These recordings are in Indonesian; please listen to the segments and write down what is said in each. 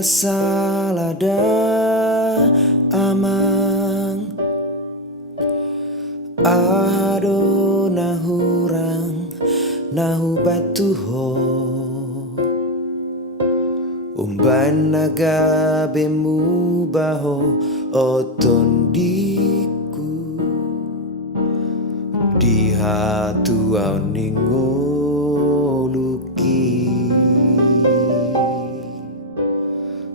salada amang ado nahurang nahu batuho umban naga bemu baho oton diku di hatu ningo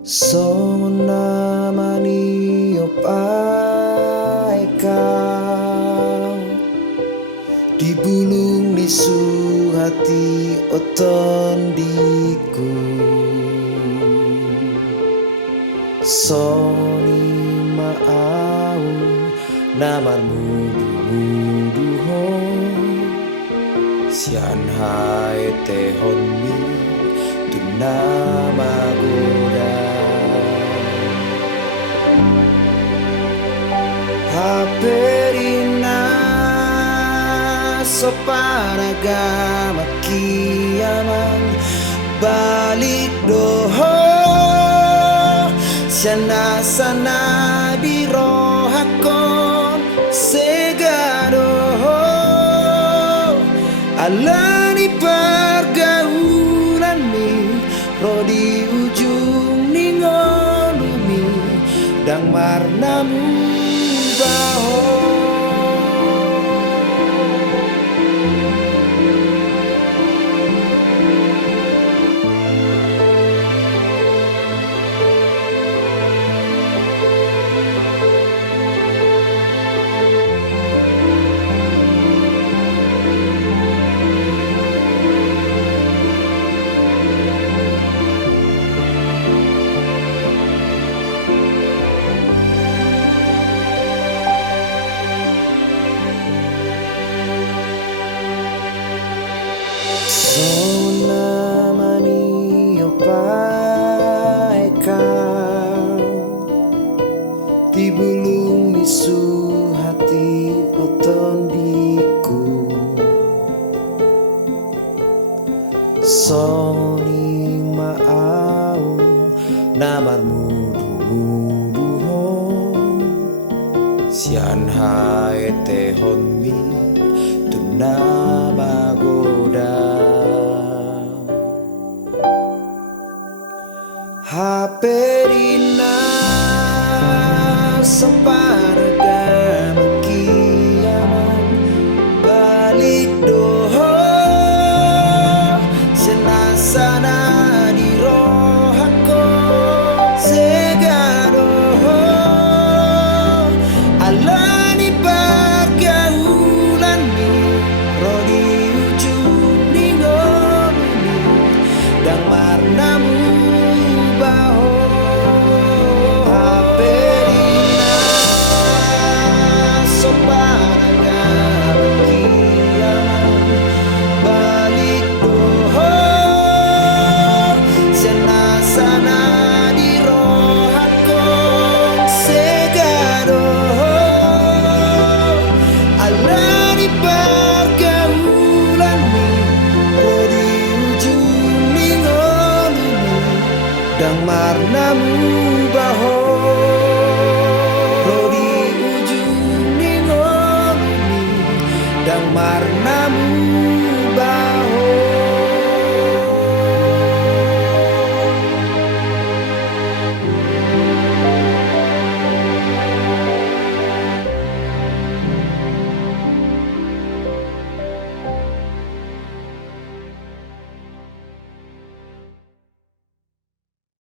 sona mani opai kau di bulung nisu hati oton diku soni maau namar mudu ho sian hai te honni tu nama goda haperina sopanaga makiamang balik doho sana sana di rohakon segado alani pergaulan mi rodi ujung ningolumi dang marnamu baho sona mani opai kau di bulung nisu hati oton diku soni maau namar mudu ho sian hai te honmi tu nama goda haperina separga makiamang balik doho senasana di rohako segado alani pergaulan mi rodi ujung ningolumi dang marnamu baho haperina sopanaga makiamang balik doho senasana di rohako segado alani pergaulan mi rodi ujung ningolumi dang marnamu